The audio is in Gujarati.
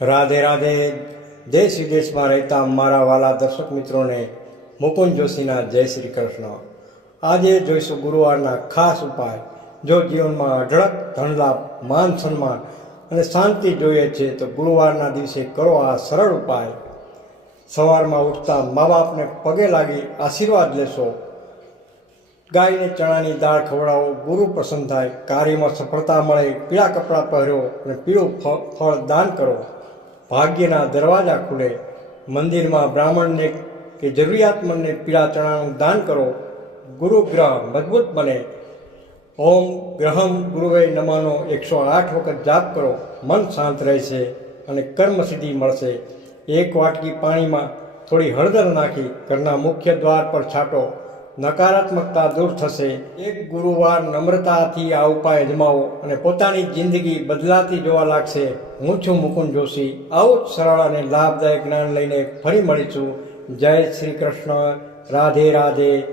રાધે રાધે. દેશ વિદેશમાં રહેતા મારા વાલા દર્શક મિત્રોને મુકુંદ જોશીના જય શ્રી કૃષ્ણ. આજે જોઈશું ગુરુવારના ખાસ ઉપાય. જો જીવનમાં અઢળક ધનલાભ, માન સન્માન અને શાંતિ જોઈએ છે તો ગુરુવારના દિવસે કરો આ સરળ ઉપાય. સવારમાં ઉઠતા મા બાપને પગે લાગી આશીર્વાદ લેશો. ગાયને ચણાની દાળ ખવડાવો, ગુરુ પ્રસન્ન થાય, કાર્યમાં સફળતા મળે. પીળા કપડાં પહેરો અને પીળું ફળ દાન કરો. ભાગ્યના દરવાજા ખુલે. મંદિરમાં બ્રાહ્મણને કે જરૂરિયાતમંદને પીળા ચણાનું દાન કરો. ગુરુ ગ્રહ મજબૂત બને. ઓમ ગ્રહમ ગુરુવે નમઃનો 108 વખત જાપ કરો. મન શાંત રહેશે અને કર્મસિદ્ધિ મળશે. એક વાટકી પાણીમાં થોડી હળદર નાખી ઘરના મુખ્ય દ્વાર પર છાંટો. નકારાત્મકતા દૂર થશે. એક ગુરુવાર નમ્રતાથી આ ઉપાય અજમાવો અને પોતાની જિંદગી બદલાતી જોવા લાગશે. હું છું મુકુંદ જોશી. આવું જ સરળ અને લાભદાયક જ્ઞાન લઈને ફરી મળીશું. જય શ્રી કૃષ્ણ. રાધે રાધે.